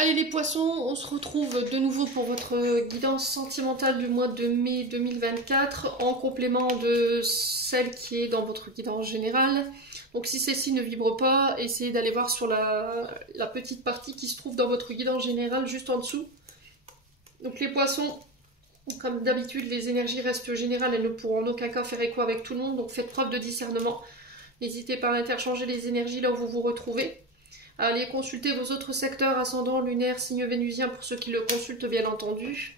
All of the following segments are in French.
Allez les poissons, on se retrouve de nouveau pour votre guidance sentimentale du mois de mai 2024 en complément de celle qui est dans votre guidance générale. Donc si celle-ci ne vibre pas, essayez d'aller voir sur la petite partie qui se trouve dans votre guidance générale juste en dessous. Donc les poissons, comme d'habitude, les énergies restent générales, elles ne pourront en aucun cas faire écho avec tout le monde, donc faites preuve de discernement. N'hésitez pas à interchanger les énergies là où vous vous retrouvez. Allez consulter vos autres secteurs, ascendant, lunaire, signe vénusien pour ceux qui le consultent bien entendu.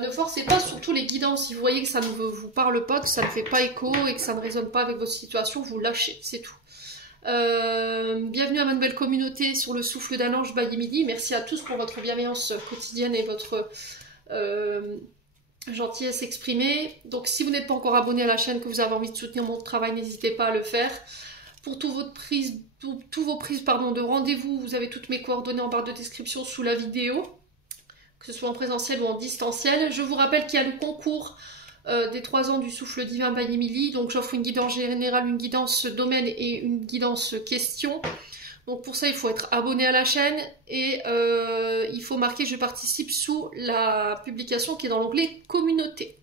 Ne forcez pas surtout les guidances. Si vous voyez que ça ne vous parle pas, que ça ne fait pas écho et que ça ne résonne pas avec votre situation, vous lâchez, c'est tout. Bienvenue à ma nouvelle communauté sur le souffle d'un ange by Midi. Merci à tous pour votre bienveillance quotidienne et votre gentillesse exprimée. Donc si vous n'êtes pas encore abonné à la chaîne, que vous avez envie de soutenir mon travail, n'hésitez pas à le faire. Pour tous vos prises de rendez-vous, vous avez toutes mes coordonnées en barre de description sous la vidéo, que ce soit en présentiel ou en distanciel. Je vous rappelle qu'il y a le concours des 3 ans du souffle divin by Emily. Donc j'offre une guidance générale, une guidance domaine et une guidance question. Donc pour ça, il faut être abonné à la chaîne et il faut marquer je participe sous la publication qui est dans l'onglet communauté.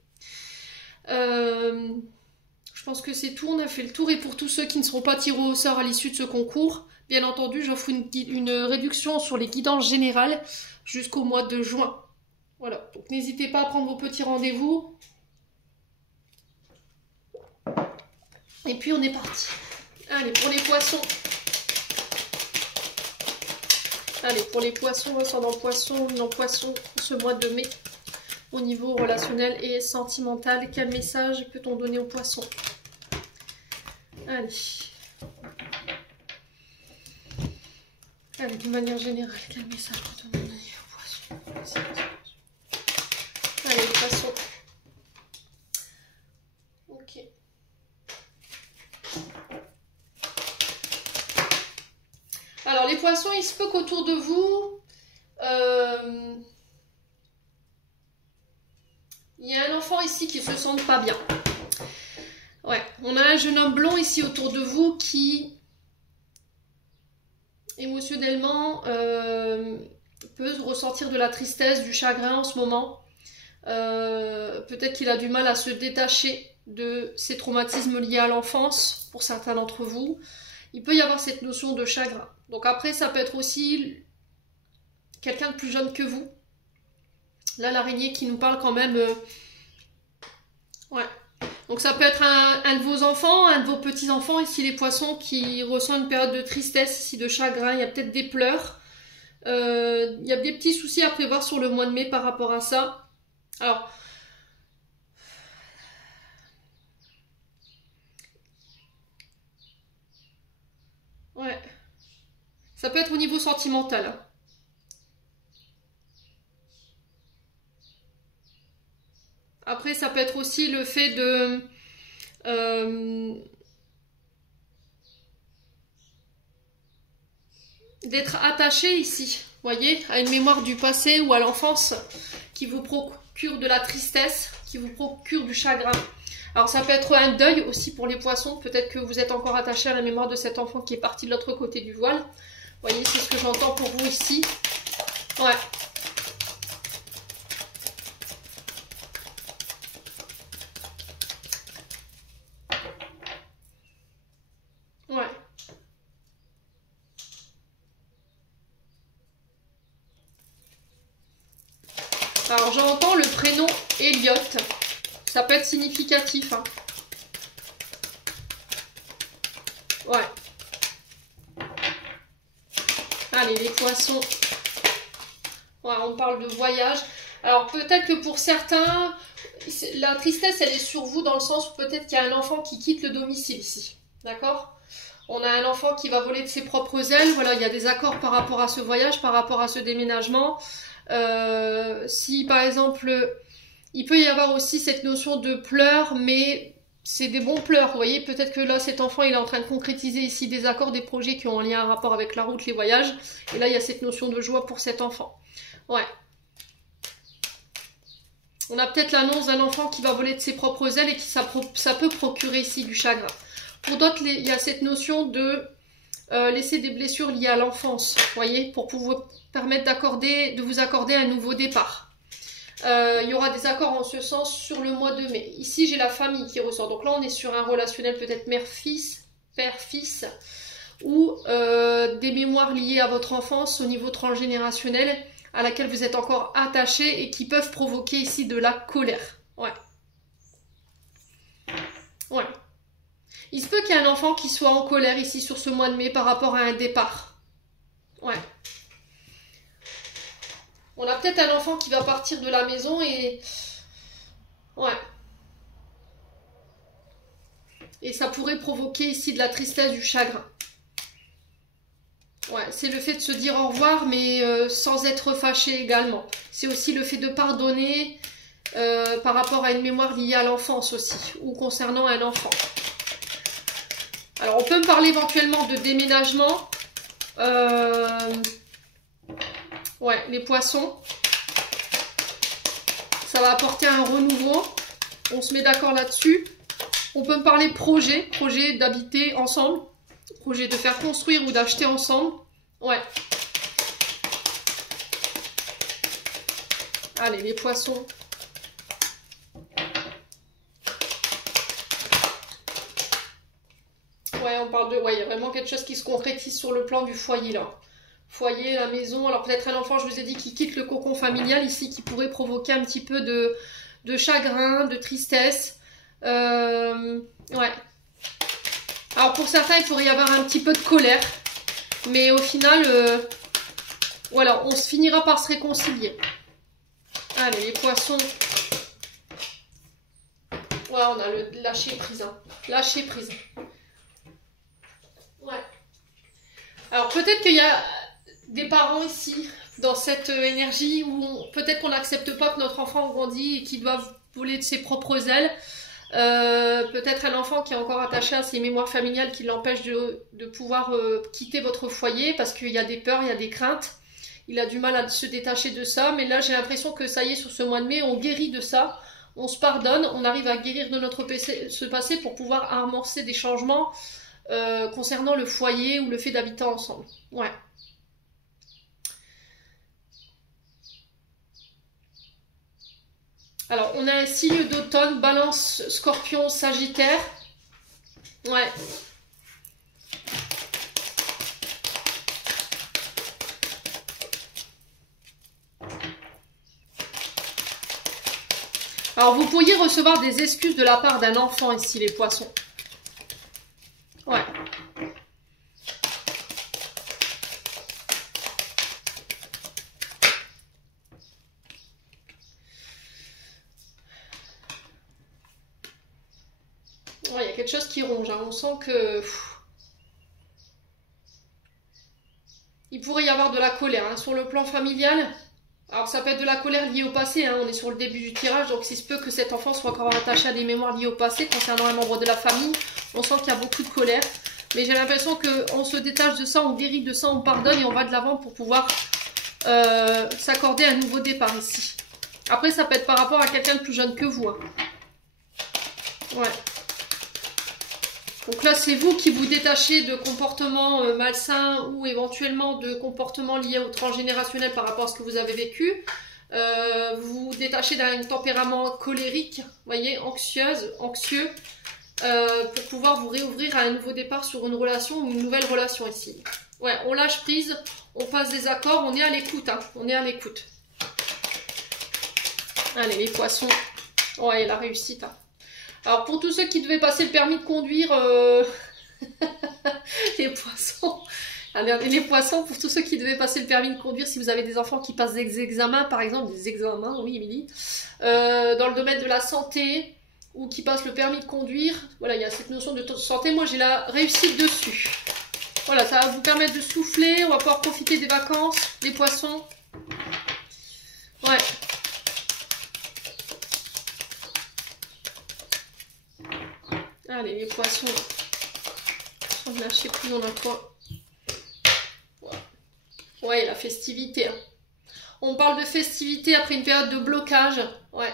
Je pense que c'est tout, on a fait le tour. Et pour tous ceux qui ne seront pas tirés au sort à l'issue de ce concours, bien entendu, j'offre une réduction sur les guidances générales jusqu'au mois de juin. Voilà, donc n'hésitez pas à prendre vos petits rendez-vous. Et puis on est parti. Allez, pour les poissons. Allez, pour les poissons, ascendant poisson, non poisson, ce mois de mai. Au niveau relationnel et sentimental, quel message peut-on donner aux poissons? Allez. Allez, d'une manière générale, quel message peut-on donner aux poissons? Allez, les poissons. Ok. Alors, les poissons, il se peut qu'autour de vous... il y a un enfant ici qui se sente pas bien. Ouais, on a un jeune homme blond ici autour de vous qui, émotionnellement, peut ressentir de la tristesse, du chagrin en ce moment. Peut-être qu'il a du mal à se détacher de ces traumatismes liés à l'enfance, pour certains d'entre vous. Il peut y avoir cette notion de chagrin. Donc après, ça peut être aussi quelqu'un de plus jeune que vous. Là, l'araignée qui nous parle quand même... Ouais. Donc ça peut être un de vos enfants, un de vos petits-enfants, ici les poissons, qui ressent une période de tristesse, ici de chagrin. Il y a peut-être des pleurs. Il y a des petits soucis à prévoir sur le mois de mai par rapport à ça. Alors... Ouais. Ça peut être au niveau sentimental. Après, ça peut être aussi le fait de... d'être attaché ici, vous voyez, à une mémoire du passé ou à l'enfance qui vous procure de la tristesse, qui vous procure du chagrin. Alors ça peut être un deuil aussi pour les poissons, peut-être que vous êtes encore attaché à la mémoire de cet enfant qui est parti de l'autre côté du voile. Vous voyez, c'est ce que j'entends pour vous ici. Ouais. Ouais. Alors j'entends le prénom Elliot. Ça peut être significatif. Hein. Ouais. Allez, les poissons. Ouais, on parle de voyage. Alors peut-être que pour certains, la tristesse, elle est sur vous dans le sens où peut-être qu'il y a un enfant qui quitte le domicile ici. D'accord ? On a un enfant qui va voler de ses propres ailes. Voilà, il y a des accords par rapport à ce voyage, par rapport à ce déménagement. Si par exemple, il peut y avoir aussi cette notion de pleurs, mais c'est des bons pleurs. Vous voyez, peut-être que là, cet enfant, il est en train de concrétiser ici des accords, des projets qui ont un lien, un rapport avec la route, les voyages. Et là, il y a cette notion de joie pour cet enfant. Ouais. On a peut-être l'annonce d'un enfant qui va voler de ses propres ailes et qui ça peut procurer ici du chagrin. Pour d'autres, il y a cette notion de laisser des blessures liées à l'enfance, voyez, pour pouvoir permettre de vous accorder un nouveau départ. Il y aura des accords en ce sens sur le mois de mai. Ici, j'ai la famille qui ressort. Donc là, on est sur un relationnel peut-être mère-fils, père-fils, ou des mémoires liées à votre enfance au niveau transgénérationnel à laquelle vous êtes encore attaché et qui peuvent provoquer ici de la colère. Ouais. Ouais. Il se peut qu'il y ait un enfant qui soit en colère ici sur ce mois de mai par rapport à un départ. Ouais. On a peut-être un enfant qui va partir de la maison et... Ouais. Et ça pourrait provoquer ici de la tristesse, du chagrin. Ouais, c'est le fait de se dire au revoir, mais sans être fâché également. C'est aussi le fait de pardonner par rapport à une mémoire liée à l'enfance aussi, ou concernant un enfant. Alors, on peut me parler éventuellement de déménagement. Ouais, les poissons. Ça va apporter un renouveau. On se met d'accord là-dessus. On peut me parler projet d'habiter ensemble. Projet de faire construire ou d'acheter ensemble. Ouais. Allez, les poissons. Ouais, on parle de... Ouais, il y a vraiment quelque chose qui se concrétise sur le plan du foyer, là. Foyer, la maison. Alors, peut-être un enfant, je vous ai dit, qui quitte le cocon familial, ici, qui pourrait provoquer un petit peu de chagrin, de tristesse. Ouais. Alors, pour certains, il pourrait y avoir un petit peu de colère. Mais au final, voilà, on se finira par se réconcilier. Allez, les poissons. Ouais, on a le lâcher prise. Hein. Lâcher prise. Ouais. Alors, peut-être qu'il y a des parents ici, dans cette énergie, où peut-être qu'on n'accepte pas que notre enfant grandit et qu'il doit voler de ses propres ailes. Peut-être un enfant qui est encore attaché à ses mémoires familiales qui l'empêche de pouvoir quitter votre foyer parce qu'il y a des peurs, il y a des craintes. Il a du mal à se détacher de ça, mais là j'ai l'impression que ça y est, sur ce mois de mai, on guérit de ça, on se pardonne, on arrive à guérir de notre passé pour pouvoir amorcer des changements concernant le foyer ou le fait d'habiter ensemble. Ouais. Alors, on a un signe d'automne, Balance, Scorpion, Sagittaire. Ouais. Alors, vous pourriez recevoir des excuses de la part d'un enfant ici, les poissons. Ouais. Ouais, il y a quelque chose qui ronge, hein. On sent que... Il pourrait y avoir de la colère, hein. Sur le plan familial. Alors ça peut être de la colère liée au passé, hein. On est sur le début du tirage, donc il se peut que cet enfant soit encore attaché à des mémoires liées au passé concernant un membre de la famille. On sent qu'il y a beaucoup de colère. Mais j'ai l'impression qu'on se détache de ça, on guérit de ça, on pardonne et on va de l'avant pour pouvoir s'accorder un nouveau départ ici. Après, ça peut être par rapport à quelqu'un de plus jeune que vous. Hein. Ouais. Donc là, c'est vous qui vous détachez de comportements malsains ou éventuellement de comportements liés au transgénérationnel par rapport à ce que vous avez vécu. Vous vous détachez d'un tempérament colérique, voyez, anxieux, pour pouvoir vous réouvrir à un nouveau départ sur une relation ou une nouvelle relation ici. Ouais, on lâche prise, on passe des accords, on est à l'écoute, hein, on est à l'écoute. Allez, les poissons. Ouais, la réussite, hein. Alors, pour tous ceux qui devaient passer le permis de conduire, les poissons, allez, les poissons, pour tous ceux qui devaient passer le permis de conduire, si vous avez des enfants qui passent des examens, par exemple, des examens, oui, Émilie, dans le domaine de la santé, ou qui passent le permis de conduire, voilà, il y a cette notion de santé, moi j'ai la réussite dessus. Voilà, ça va vous permettre de souffler, on va pouvoir profiter des vacances, les poissons. Ouais. Allez, les poissons. Sans lâcher prise, on a quoi? Ouais, la festivité. Hein. On parle de festivité après une période de blocage. Ouais.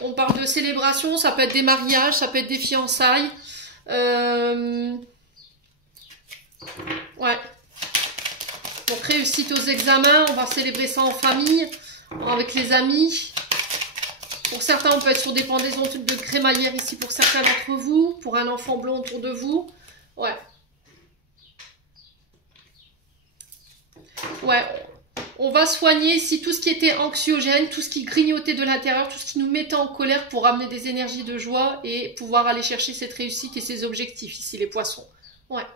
On parle de célébration, ça peut être des mariages, ça peut être des fiançailles. Ouais. Donc réussite aux examens, on va célébrer ça en famille, avec les amis. Pour certains, on peut être sur des pendaisons de crémaillère ici pour certains d'entre vous, pour un enfant blond autour de vous. Ouais. Ouais. On va soigner ici tout ce qui était anxiogène, tout ce qui grignotait de l'intérieur, tout ce qui nous mettait en colère pour amener des énergies de joie et pouvoir aller chercher cette réussite et ces objectifs ici, les poissons. Ouais.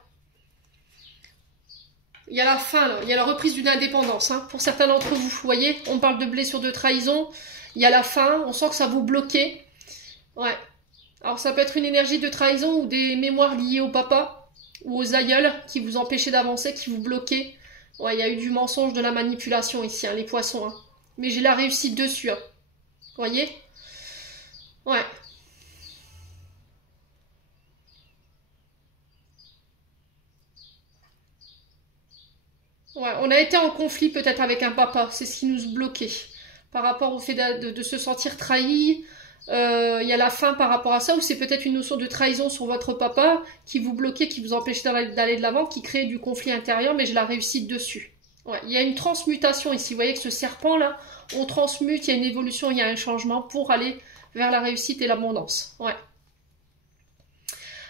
Il y a la fin, là. Il y a la reprise d'une indépendance, hein, pour certains d'entre vous. Vous voyez, on parle de blessure de trahison. Il y a la fin, on sent que ça vous bloquait. Ouais. Alors ça peut être une énergie de trahison ou des mémoires liées au papa ou aux aïeuls qui vous empêchaient d'avancer, qui vous bloquaient. Ouais, il y a eu du mensonge, de la manipulation ici, hein, les poissons. Hein. Mais j'ai la réussite dessus. Hein. Vous voyez? Ouais. Ouais, on a été en conflit peut-être avec un papa, c'est ce qui nous bloquait. Par rapport au fait de se sentir trahi, il y a la faim par rapport à ça, ou c'est peut-être une notion de trahison sur votre papa qui vous bloquait, qui vous empêchait d'aller de l'avant, qui crée du conflit intérieur, mais j'ai la réussite dessus. Ouais, il y a une transmutation ici, vous voyez que ce serpent-là, on transmute, il y a une évolution, il y a un changement pour aller vers la réussite et l'abondance. Ouais.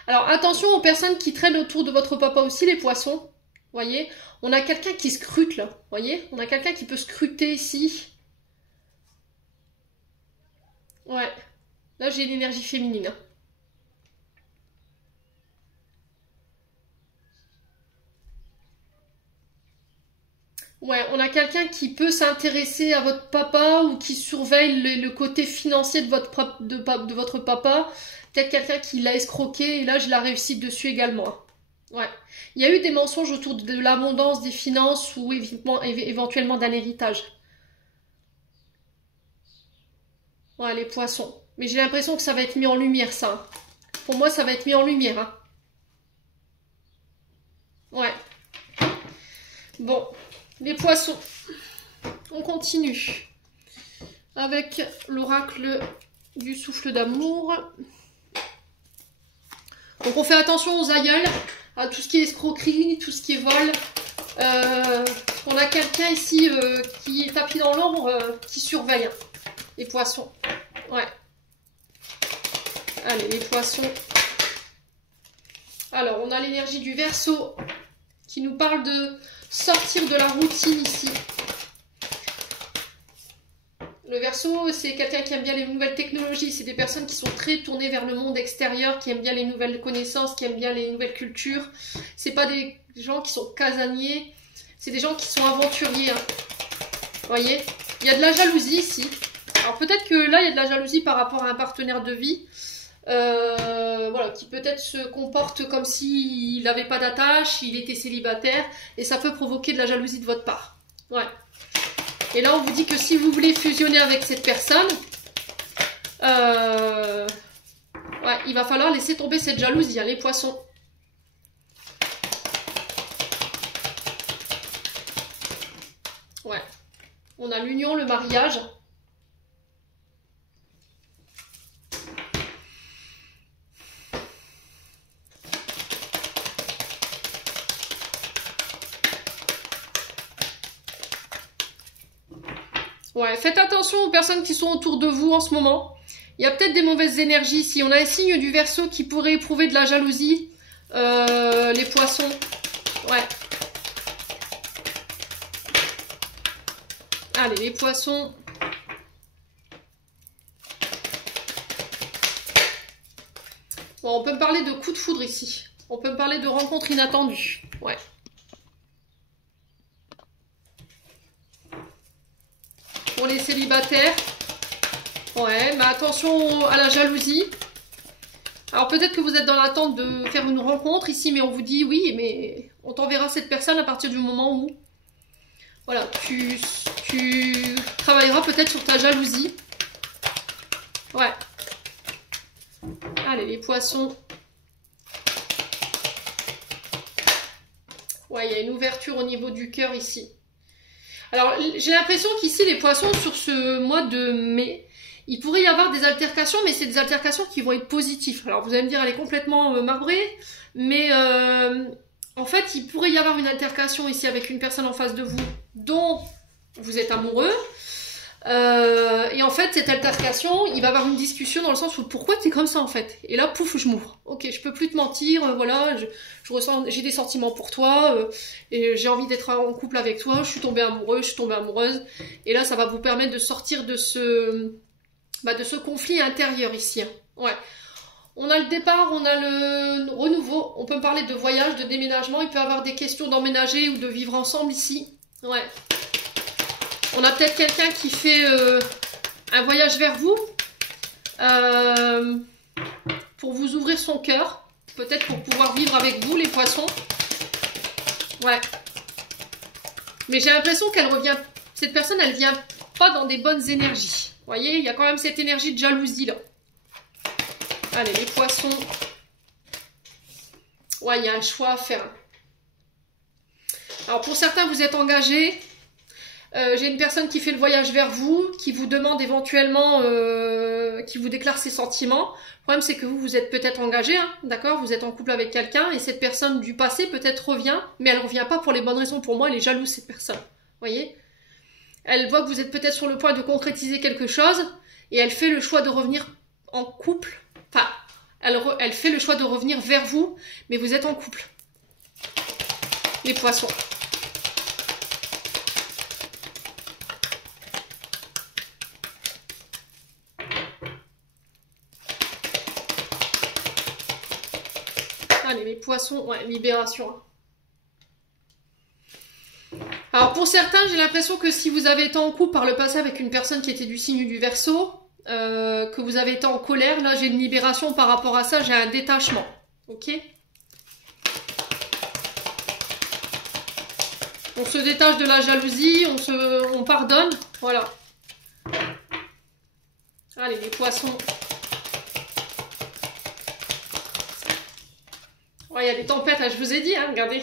Alors attention aux personnes qui traînent autour de votre papa aussi, les poissons. Voyez, on a quelqu'un qui scrute là. Voyez, on a quelqu'un qui peut scruter ici. Ouais. Là, j'ai l'énergie féminine. Ouais, on a quelqu'un qui peut s'intéresser à votre papa ou qui surveille le côté financier de votre papa. Peut-être quelqu'un qui l'a escroqué et là, j'ai la réussite dessus également. Ouais. Il y a eu des mensonges autour de l'abondance, des finances ou éventuellement d'un héritage. Ouais, les poissons. Mais j'ai l'impression que ça va être mis en lumière, ça. Pour moi, ça va être mis en lumière. Hein. Ouais. Bon, les poissons. On continue. Avec l'oracle du souffle d'amour. Donc on fait attention aux aïeuls, à tout ce qui est escroquerie, tout ce qui est vol. On a quelqu'un ici qui est tapis dans l'ombre, qui surveille les poissons. Ouais. Allez, les poissons. Alors, on a l'énergie du Verseau qui nous parle de sortir de la routine ici. Le Verseau, c'est quelqu'un qui aime bien les nouvelles technologies. C'est des personnes qui sont très tournées vers le monde extérieur, qui aiment bien les nouvelles connaissances, qui aiment bien les nouvelles cultures. C'est pas des gens qui sont casaniers, c'est des gens qui sont aventuriers. Hein. Vous voyez, il y a de la jalousie ici. Alors peut-être que là, il y a de la jalousie par rapport à un partenaire de vie. Voilà, qui peut-être se comporte comme s'il n'avait pas d'attache, il était célibataire, et ça peut provoquer de la jalousie de votre part. Ouais. Et là, on vous dit que si vous voulez fusionner avec cette personne, ouais, il va falloir laisser tomber cette jalousie, hein, les poissons. Ouais. On a l'union, le mariage. Ouais, faites attention aux personnes qui sont autour de vous en ce moment. Il y a peut-être des mauvaises énergies ici. On a un signe du Verseau qui pourrait éprouver de la jalousie. Les poissons. Ouais. Allez, les poissons. Bon, on peut me parler de coup de foudre ici. On peut me parler de rencontre inattendue. Ouais. Pour les célibataires. Ouais, mais attention à la jalousie. Alors peut-être que vous êtes dans l'attente de faire une rencontre ici, mais on vous dit oui, mais on t'enverra cette personne à partir du moment où, voilà, tu travailleras peut-être sur ta jalousie. Ouais. Allez, les poissons. Ouais, il y a une ouverture au niveau du cœur ici. Alors, j'ai l'impression qu'ici, les poissons, sur ce mois de mai, il pourrait y avoir des altercations, mais c'est des altercations qui vont être positives. Alors, vous allez me dire, elle est complètement marbrée, mais En fait, il pourrait y avoir une altercation ici avec une personne en face de vous dont vous êtes amoureux. Et en fait, cette altercation, il va y avoir une discussion dans le sens où pourquoi t'es comme ça en fait. Et là, pouf, je m'ouvre. Ok, je peux plus te mentir, voilà, je ressens, j'ai des sentiments pour toi, et j'ai envie d'être en couple avec toi, je suis tombée amoureux, je suis tombée amoureuse. Et là, ça va vous permettre de sortir de ce conflit intérieur ici. Hein. Ouais. On a le départ, on a le renouveau, on peut parler de voyage, de déménagement, il peut y avoir des questions d'emménager ou de vivre ensemble ici. Ouais. On a peut-être quelqu'un qui fait un voyage vers vous pour vous ouvrir son cœur, peut-être pour pouvoir vivre avec vous les poissons. Ouais. Mais j'ai l'impression qu'elle revient, cette personne, elle vient pas dans des bonnes énergies. Vous voyez, il y a quand même cette énergie de jalousie là. Allez, les poissons. Ouais, il y a un choix à faire. Alors, pour certains, vous êtes engagés. J'ai une personne qui fait le voyage vers vous, qui vous demande éventuellement, qui vous déclare ses sentiments. Le problème, c'est que vous êtes peut-être engagé, hein, d'accord? Vous êtes en couple avec quelqu'un, et cette personne du passé peut-être revient, mais elle revient pas pour les bonnes raisons. Pour moi, elle est jalouse, cette personne. Vous voyez? Elle voit que vous êtes peut-être sur le point de concrétiser quelque chose, et elle fait le choix de revenir en couple. Enfin, elle fait le choix de revenir vers vous, mais vous êtes en couple. Les poissons. Allez, les poissons, ouais, libération. Alors pour certains, j'ai l'impression que si vous avez été en couple par le passé avec une personne qui était du signe du Verseau, que vous avez été en colère, là j'ai une libération par rapport à ça, j'ai un détachement. Ok? On se détache de la jalousie, on pardonne, voilà. Allez, les poissons. Ouais, il y a des tempêtes, là, je vous ai dit, hein, regardez.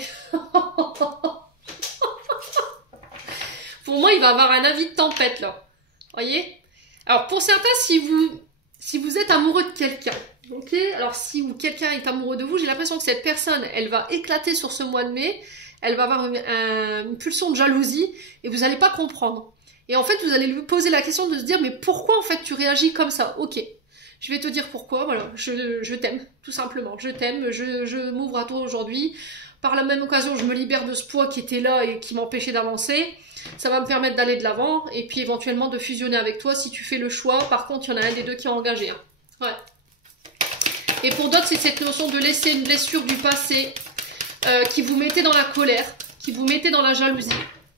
Pour moi, il va y avoir un avis de tempête, là. Voyez? Alors, pour certains, si vous êtes amoureux de quelqu'un, ok? Alors, si quelqu'un est amoureux de vous, j'ai l'impression que cette personne, elle va éclater sur ce mois de mai, elle va avoir une pulsion de jalousie, et vous n'allez pas comprendre. Et en fait, vous allez lui poser la question de se dire, mais pourquoi, en fait, tu réagis comme ça? Ok, je vais te dire pourquoi, voilà, je t'aime, tout simplement. Je t'aime, je m'ouvre à toi aujourd'hui. Par la même occasion, je me libère de ce poids qui était là et qui m'empêchait d'avancer. Ça va me permettre d'aller de l'avant et puis éventuellement de fusionner avec toi si tu fais le choix. Par contre, il y en a un des deux qui est engagé. Hein. Ouais. Et pour d'autres, c'est cette notion de laisser une blessure du passé qui vous mettait dans la colère, qui vous mettait dans la jalousie.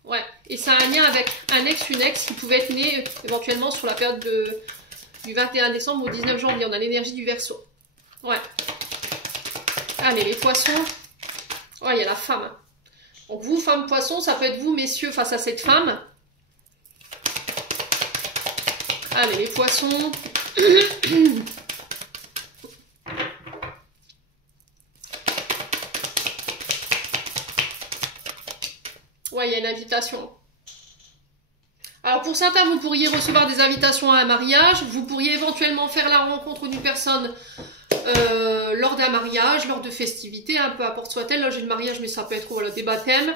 Ouais. Et ça a un lien avec un ex, une ex qui pouvait être né éventuellement sur la période du 21 décembre au 19 janvier. On a l'énergie du Verseau. Ouais. Allez, les poissons. Ouais, il y a la femme. Donc vous, femme poisson, ça peut être vous, messieurs, face à cette femme. Allez, les poissons. Ouais, il y a une invitation. Alors pour certains, vous pourriez recevoir des invitations à un mariage. Vous pourriez éventuellement faire la rencontre d'une personne lors d'un mariage, lors de festivités, hein, peu importe soit-elle. Là, j'ai le mariage, mais ça peut être voilà, des baptêmes.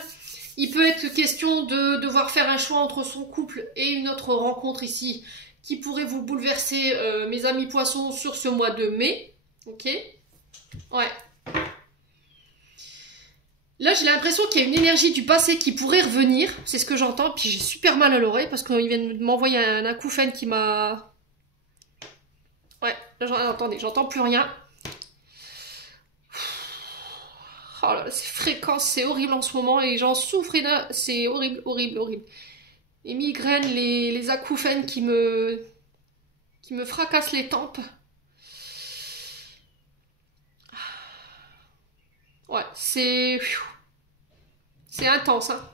Il peut être question de devoir faire un choix entre son couple et une autre rencontre ici qui pourrait vous bouleverser, mes amis poissons, sur ce mois de mai. Ok? Ouais. Là, j'ai l'impression qu'il y a une énergie du passé qui pourrait revenir. C'est ce que j'entends. Puis j'ai super mal à l'oreille parce qu'ils viennent de m'envoyer un acouphène qui m'a... Ouais, là, attendez, j'entends plus rien. Oh là là, ces fréquences, c'est horrible en ce moment et j'en souffre. C'est horrible, horrible, horrible. Les migraines, les acouphènes qui me fracassent les tempes. Ouais, c'est intense. Hein.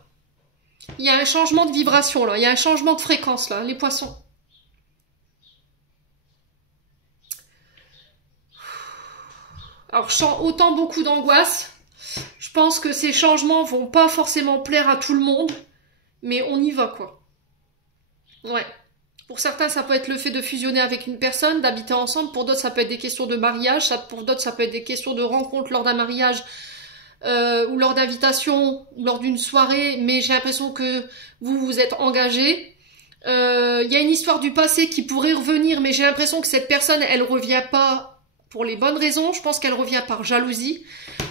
Il y a un changement de vibration là, il y a un changement de fréquence là, les poissons. Alors, je sens autant beaucoup d'angoisse. Je pense que ces changements vont pas forcément plaire à tout le monde, mais on y va quoi. Ouais. Pour certains, ça peut être le fait de fusionner avec une personne, d'habiter ensemble. Pour d'autres, ça peut être des questions de mariage. Pour d'autres, ça peut être des questions de rencontre lors d'un mariage ou lors d'invitations, ou lors d'une soirée, mais j'ai l'impression que vous vous êtes engagé. Il y a une histoire du passé qui pourrait revenir, mais j'ai l'impression que cette personne, elle revient pas pour les bonnes raisons. Je pense qu'elle revient par jalousie.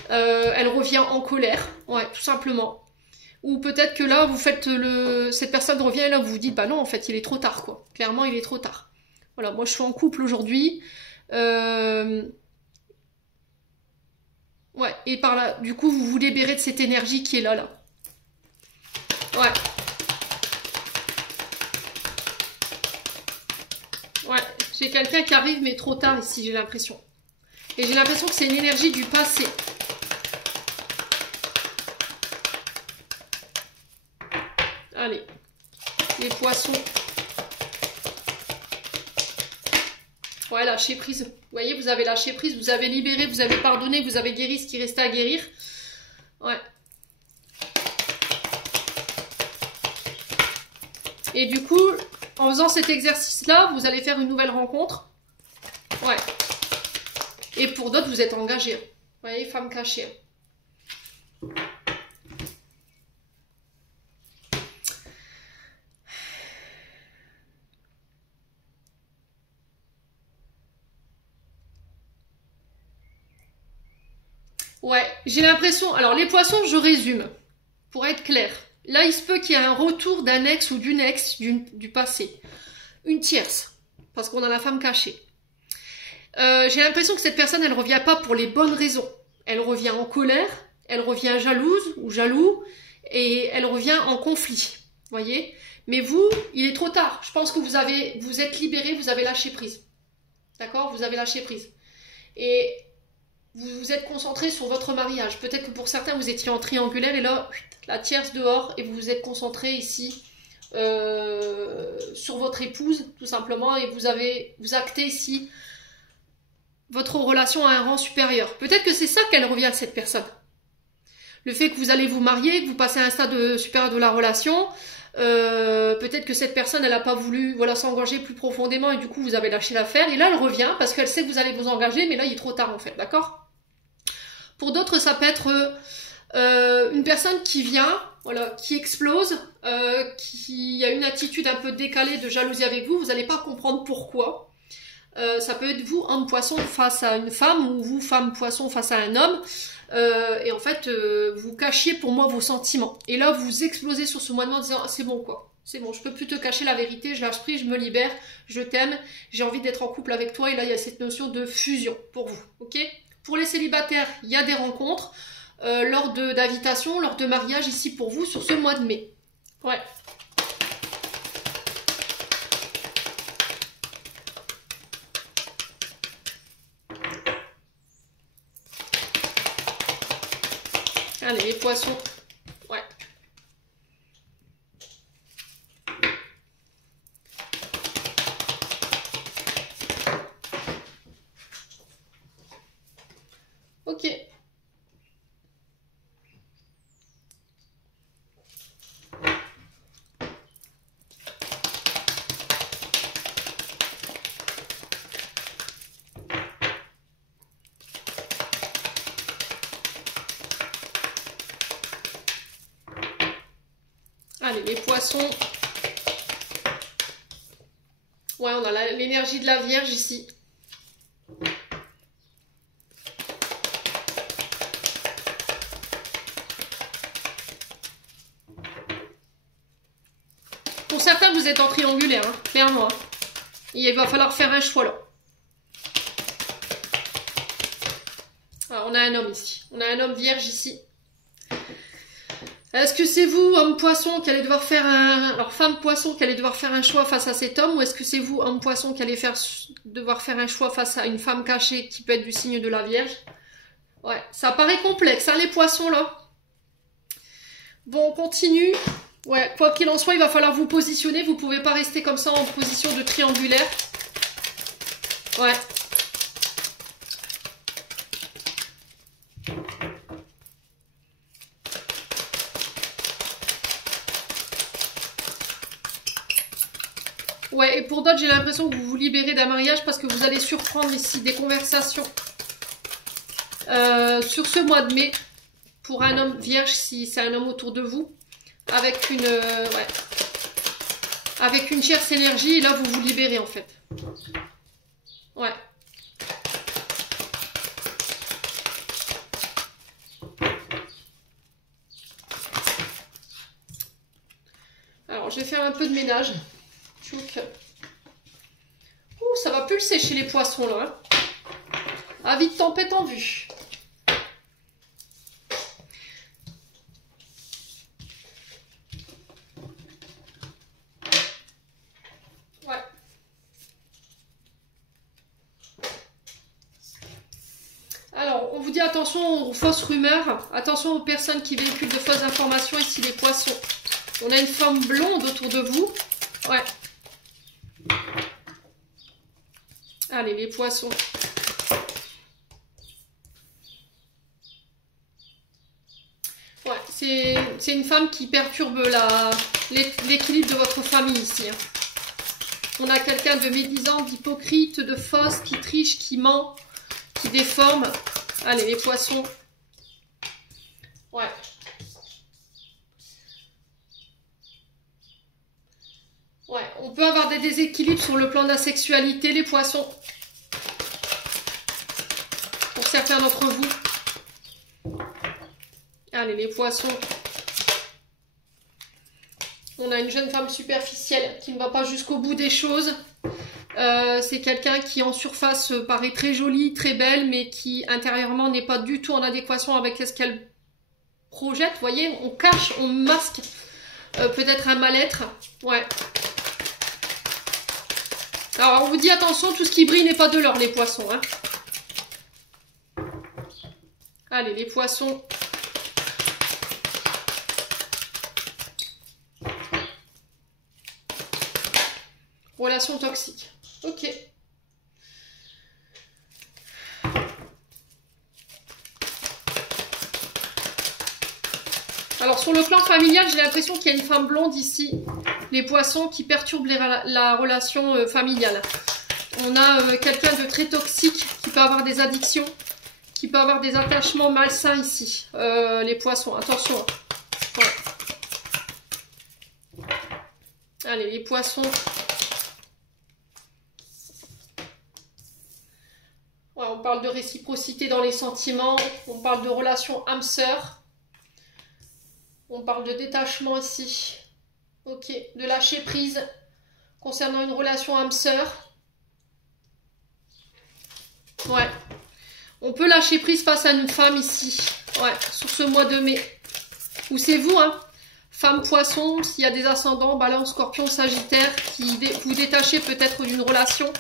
Elle revient en colère, ouais, tout simplement. Ou peut-être que là, vous faites cette personne revient et là, vous vous dites, bah non, en fait, il est trop tard, quoi. Clairement, il est trop tard. Voilà, moi, je suis en couple aujourd'hui. Ouais, et par là, du coup, vous vous libérez de cette énergie qui est là. Ouais. Ouais, j'ai quelqu'un qui arrive, mais trop tard ici, j'ai l'impression. Et j'ai l'impression que c'est une énergie du passé. Allez, les poissons. Ouais, lâcher prise. Vous voyez, vous avez lâché prise, vous avez libéré, vous avez pardonné, vous avez guéri ce qui restait à guérir. Ouais. Et du coup, en faisant cet exercice-là, vous allez faire une nouvelle rencontre. Ouais. Et pour d'autres, vous êtes engagés. Vous voyez, femme cachée. Ouais, j'ai l'impression... Alors, les poissons, je résume. Pour être clair. Là, il se peut qu'il y ait un retour d'un ex ou d'une ex du passé. Une tierce. Parce qu'on a la femme cachée. J'ai l'impression que cette personne, elle revient pas pour les bonnes raisons. Elle revient en colère, elle revient jalouse ou jaloux, et elle revient en conflit. Voyez? Mais vous, il est trop tard. Je pense que vous êtes libéré, vous avez lâché prise. D'accord? Vous avez lâché prise. Et vous vous êtes concentré sur votre mariage. Peut-être que pour certains, vous étiez en triangulaire, et là, la tierce dehors, et vous vous êtes concentré ici sur votre épouse, tout simplement, et vous actez ici votre relation à un rang supérieur. Peut-être que c'est ça qu'elle revient à cette personne. Le fait que vous allez vous marier, que vous passez à un stade supérieur de la relation, peut-être que cette personne, elle n'a pas voulu s'engager plus profondément et du coup, vous avez lâché l'affaire. Et là, elle revient parce qu'elle sait que vous allez vous engager, mais là, il est trop tard en fait, d'accord? Pour d'autres, ça peut être une personne qui vient, qui explose, qui a une attitude un peu décalée de jalousie avec vous. Vous n'allez pas comprendre pourquoi. Ça peut être vous, homme poisson, face à une femme, ou vous, femme poisson, face à un homme. Et en fait, vous cachiez pour moi vos sentiments. Et là, vous explosez sur ce mois de mai en disant, ah, c'est bon quoi. C'est bon, je peux plus te cacher la vérité, je lâche prise, je me libère, je t'aime, j'ai envie d'être en couple avec toi. Et là, il y a cette notion de fusion pour vous. Ok? Pour les célibataires, il y a des rencontres lors d'invitations, lors de mariage ici pour vous sur ce mois de mai. Ouais. Allez, les poissons. Ouais. Ok. Allez, les poissons. Ouais, on a l'énergie de la Vierge ici. Pour certains, vous êtes en triangulaire, hein, clairement. Hein. Il va falloir faire un choix là. Alors, on a un homme ici. On a un homme Vierge ici. Est-ce que c'est vous, homme poisson, qui allez devoir faire alors femme poisson, qui allez devoir faire un choix face à cet homme, ou est-ce que c'est vous, homme poisson, qui allez devoir faire un choix face à une femme cachée qui peut être du signe de la Vierge? Ouais, ça paraît complexe, hein, les poissons, là. Bon, on continue. Ouais, quoi qu'il en soit, il va falloir vous positionner. Vous pouvez pas rester comme ça en position de triangulaire. Ouais. Ouais, et pour d'autres, j'ai l'impression que vous vous libérez d'un mariage parce que vous allez surprendre ici des conversations sur ce mois de mai. pour un homme vierge si c'est un homme autour de vous. Avec une, ouais, avec une tierce énergie, et là vous vous libérez en fait. Ouais. Alors je vais faire un peu de ménage. Tchouk. Ouh, ça va pulser chez les poissons là. Hein. Avis de tempête en vue. Ouais. Alors, on vous dit attention aux fausses rumeurs, attention aux personnes qui véhiculent de fausses informations, ici les poissons. On a une femme blonde autour de vous. Ouais. Allez, les poissons. Ouais, c'est une femme qui perturbe l'équilibre de votre famille ici. Hein. On a quelqu'un de médisant, d'hypocrite, de fausse, qui triche, qui ment, qui déforme. Allez, les poissons. Ouais. Ouais, on peut avoir des déséquilibres sur le plan de la sexualité, les poissons. Pour certains d'entre vous. Allez, les poissons. On a une jeune femme superficielle qui ne va pas jusqu'au bout des choses. C'est quelqu'un qui en surface paraît très jolie, très belle, mais qui intérieurement n'est pas du tout en adéquation avec ce qu'elle projette. Vous voyez, on cache, on masque peut-être un mal-être. Ouais. Alors, on vous dit attention, tout ce qui brille n'est pas de l'or, les poissons. Hein. Allez, les poissons. Relation toxique. Ok. Alors, sur le plan familial, j'ai l'impression qu'il y a une femme blonde ici. Les poissons qui perturbent la relation familiale. On a quelqu'un de très toxique qui peut avoir des addictions, qui peut avoir des attachements malsains ici. Les poissons, attention. Ouais. Allez, les poissons. Ouais, on parle de réciprocité dans les sentiments. On parle de relation âme-sœur. On parle de détachement ici. Ok, de lâcher prise concernant une relation âme-sœur. Ouais. On peut lâcher prise face à une femme ici. Ouais, sur ce mois de mai. Ou c'est vous, hein. Femme poisson, s'il y a des ascendants, balance, scorpion, sagittaire, qui vous détachez peut-être d'une relation.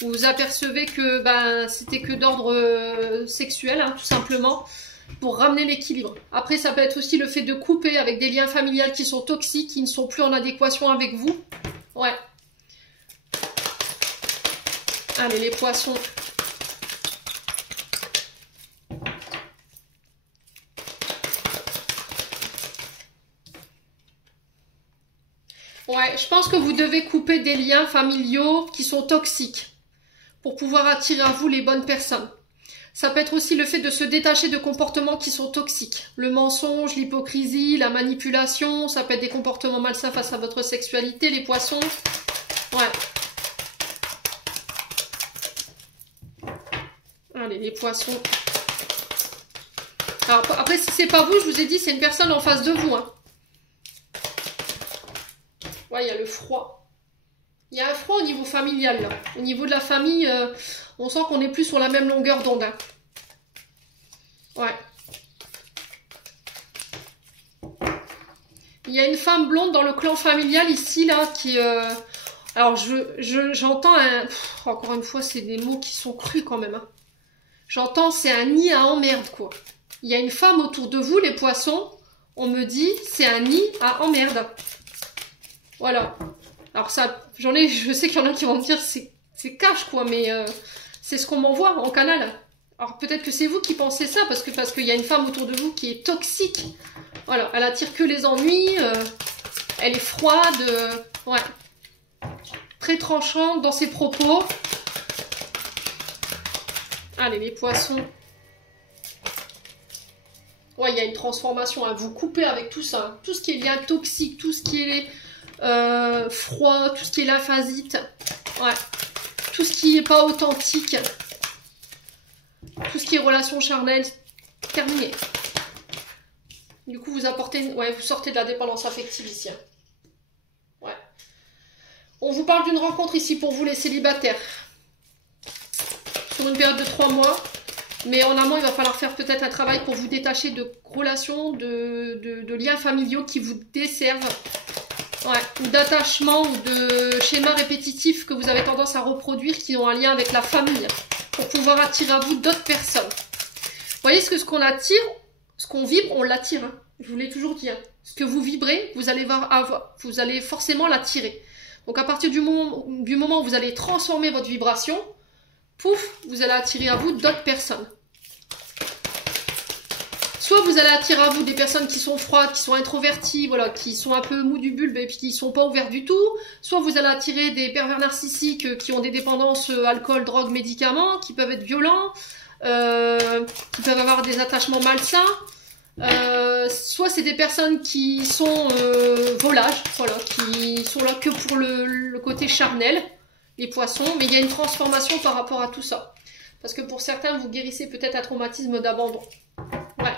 Vous vous apercevez que c'était que d'ordre sexuel, hein, tout simplement. Pour ramener l'équilibre. Après, ça peut être aussi le fait de couper avec des liens familiaux qui sont toxiques, qui ne sont plus en adéquation avec vous. Ouais. Allez, les poissons. Ouais, je pense que vous devez couper des liens familiaux qui sont toxiques pour pouvoir attirer à vous les bonnes personnes. Ça peut être aussi le fait de se détacher de comportements qui sont toxiques. Le mensonge, l'hypocrisie, la manipulation, ça peut être des comportements malsains face à votre sexualité, les poissons. Ouais. Allez, les poissons. Alors, après, si c'est pas vous, je vous ai dit, c'est une personne en face de vous. Hein. Ouais, il y a le froid. Il y a un froid au niveau familial, là. Au niveau de la famille, on sent qu'on n'est plus sur la même longueur d'onde. Hein. Ouais. Il y a une femme blonde dans le clan familial ici, là, qui... Alors, j'entends un... encore une fois, c'est des mots qui sont crus quand même. Hein. J'entends, c'est un nid à emmerde, quoi. Il y a une femme autour de vous, les poissons. On me dit, c'est un nid à emmerde. Voilà. Alors ça, je sais qu'il y en a qui vont me dire, c'est cash, quoi, mais c'est ce qu'on m'envoie en canal. Alors peut-être que c'est vous qui pensez ça, parce qu'il y a une femme autour de vous qui est toxique. Voilà, elle attire que les ennuis, elle est froide, ouais. Très tranchante dans ses propos. Allez, les poissons. Ouais, il y a une transformation. Hein. Vous coupez avec tout ça. Hein. Tout ce qui est lien toxique, tout ce qui est froid, tout ce qui est lymphasite. Ouais. Tout ce qui n'est pas authentique. Tout ce qui est relation charnelle. Terminé. Du coup, vous apportez... Ouais, vous sortez de la dépendance affective ici. Hein. Ouais. On vous parle d'une rencontre ici pour vous les célibataires. Sur une période de 3 mois. Mais en amont, il va falloir faire peut-être un travail pour vous détacher de relations, de liens familiaux qui vous desservent. Ouais, ou d'attachements ou de schémas répétitifs que vous avez tendance à reproduire qui ont un lien avec la famille. Pour pouvoir attirer à vous d'autres personnes. Vous voyez ce qu'on attire, ce qu'on vibre, on l'attire. Hein. Je vous l'ai toujours dit. Hein. Ce que vous vibrez, vous allez forcément l'attirer. Donc à partir du moment où vous allez transformer votre vibration, pouf, vous allez attirer à vous d'autres personnes. Soit vous allez attirer à vous des personnes qui sont froides, qui sont introverties, voilà, qui sont un peu mous du bulbe et puis qui ne sont pas ouverts du tout. Soit vous allez attirer des pervers narcissiques qui ont des dépendances alcool, drogue, médicaments, qui peuvent être violents, qui peuvent avoir des attachements malsains. Soit c'est des personnes qui sont volages, voilà, qui sont là que pour le côté charnel, les poissons, mais il y a une transformation par rapport à tout ça. Parce que pour certains, vous guérissez peut-être un traumatisme d'abandon. Ouais.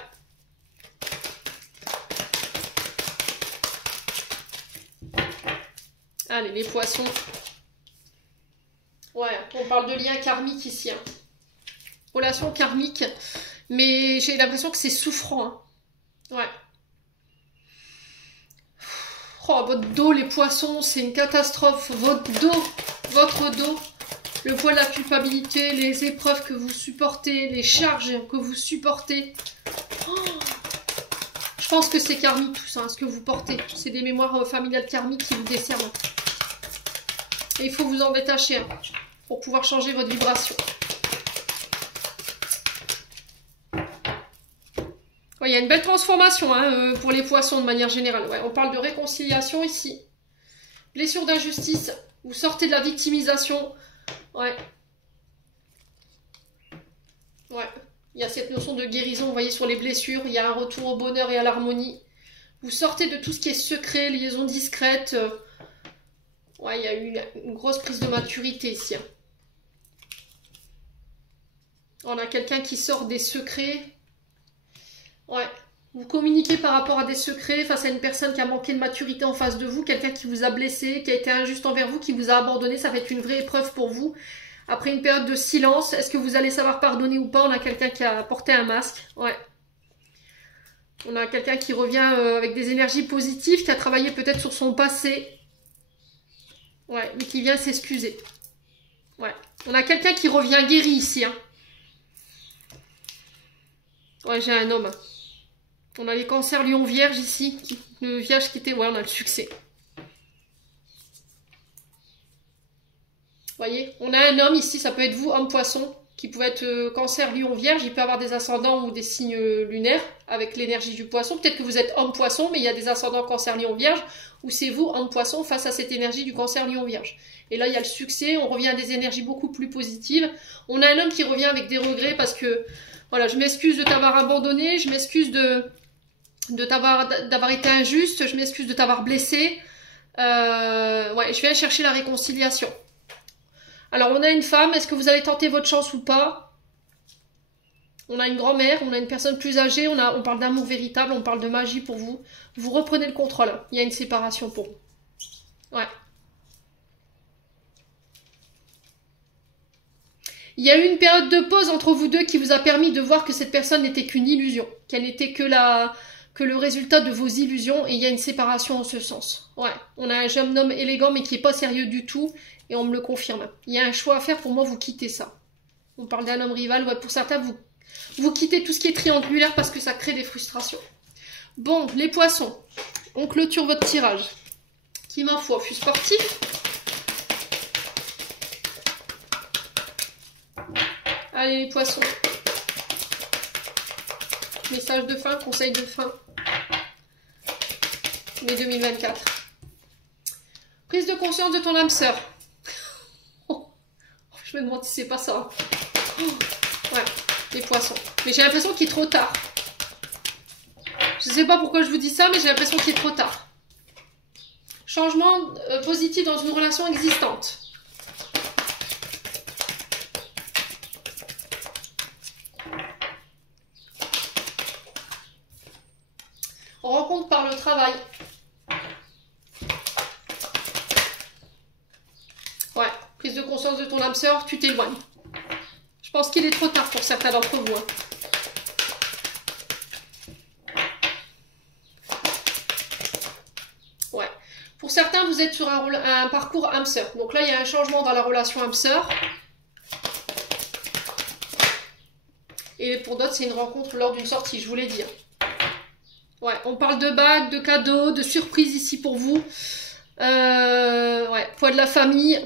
Allez, les poissons. Ouais, on parle de lien karmique ici. Hein. Relation karmique. Mais j'ai l'impression que c'est souffrant. Hein. Ouais. Oh, votre dos, les poissons, c'est une catastrophe. Votre dos. Le poids de la culpabilité, les épreuves que vous supportez, les charges que vous supportez. Oh, je pense que c'est karmique tout ça, hein, ce que vous portez. C'est des mémoires familiales karmiques qui vous desservent. Et il faut vous en détacher hein, pour pouvoir changer votre vibration. Ouais, il y a une belle transformation hein, pour les poissons de manière générale. Ouais, on parle de réconciliation ici. Blessure d'injustice. Vous sortez de la victimisation. Ouais. Ouais. Il y a cette notion de guérison, vous voyez, sur les blessures. Il y a un retour au bonheur et à l'harmonie. Vous sortez de tout ce qui est secret, liaison discrète. Ouais, il y a eu une grosse prise de maturité ici. Hein. On a quelqu'un qui sort des secrets. Ouais. Vous communiquez par rapport à des secrets face à une personne qui a manqué de maturité en face de vous, quelqu'un qui vous a blessé, qui a été injuste envers vous, qui vous a abandonné, ça va être une vraie épreuve pour vous. Après une période de silence, est-ce que vous allez savoir pardonner ou pas? On a quelqu'un qui a porté un masque, ouais. On a quelqu'un qui revient avec des énergies positives, qui a travaillé peut-être sur son passé. Ouais, mais qui vient s'excuser. Ouais. On a quelqu'un qui revient guéri ici, hein. Ouais, j'ai un homme. On a les cancers lion vierge ici. Le vierge qui était... Ouais, on a le succès. Vous voyez, on a un homme ici, ça peut être vous, homme poisson, qui peut être cancer lion vierge. Il peut avoir des ascendants ou des signes lunaires avec l'énergie du poisson. Peut-être que vous êtes homme poisson, mais il y a des ascendants cancer lion vierge. Ou c'est vous, homme poisson, face à cette énergie du cancer lion vierge. Et là, il y a le succès. On revient à des énergies beaucoup plus positives. On a un homme qui revient avec des regrets parce que... Voilà, je m'excuse de t'avoir abandonné, je m'excuse d'avoir été injuste, je m'excuse de t'avoir blessé. Ouais, je viens chercher la réconciliation. Alors, on a une femme, est-ce que vous allez tenter votre chance ou pas? On a une grand-mère, on a une personne plus âgée, on parle d'amour véritable, on parle de magie pour vous. Vous reprenez le contrôle, il y a une séparation pour vous. Ouais. Il y a eu une période de pause entre vous deux qui vous a permis de voir que cette personne n'était qu'une illusion, qu'elle n'était que le résultat de vos illusions, et il y a une séparation en ce sens. Ouais, on a un jeune homme élégant mais qui n'est pas sérieux du tout, et on me le confirme. Il y a un choix à faire, pour moi, vous quittez ça. On parle d'un homme rival, ouais, pour certains, vous quittez tout ce qui est triangulaire parce que ça crée des frustrations. Bon, les poissons, on clôture votre tirage. Qui m'en faut, fût sportif. Allez les poissons. Message de fin, conseil de fin. Mai 2024. Prise de conscience de ton âme sœur. Oh, je me demande si c'est pas ça. Oh, ouais, les poissons. Mais j'ai l'impression qu'il est trop tard. Je ne sais pas pourquoi je vous dis ça, mais j'ai l'impression qu'il est trop tard. Changement positif dans une relation existante. Rencontre par le travail. Ouais, prise de conscience de ton âme sœur, tu t'éloignes. Je pense qu'il est trop tard pour certains d'entre vous. Hein. Ouais. Pour certains, vous êtes sur un parcours âme sœur. Donc là, il y a un changement dans la relation âme sœur. Et pour d'autres, c'est une rencontre lors d'une sortie, je vous l'ai dit. Ouais, on parle de bagues, de cadeaux, de surprises ici pour vous. Ouais, poids de la famille.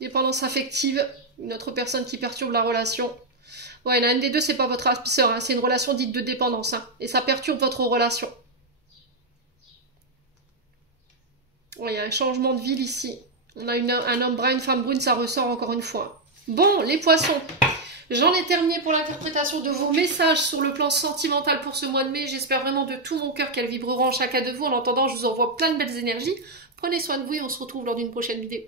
Dépendance affective. Une autre personne qui perturbe la relation. Ouais, la des deux, c'est pas votre âme sœur, hein, c'est une relation dite de dépendance. Hein, et ça perturbe votre relation. Ouais, il y a un changement de ville ici. On a un homme brun, une femme brune, ça ressort encore une fois. Bon, les poissons. J'en ai terminé pour l'interprétation de vos messages sur le plan sentimental pour ce mois de mai. J'espère vraiment de tout mon cœur qu'elles vibreront en chacun de vous. En attendant, je vous envoie plein de belles énergies. Prenez soin de vous et on se retrouve lors d'une prochaine vidéo.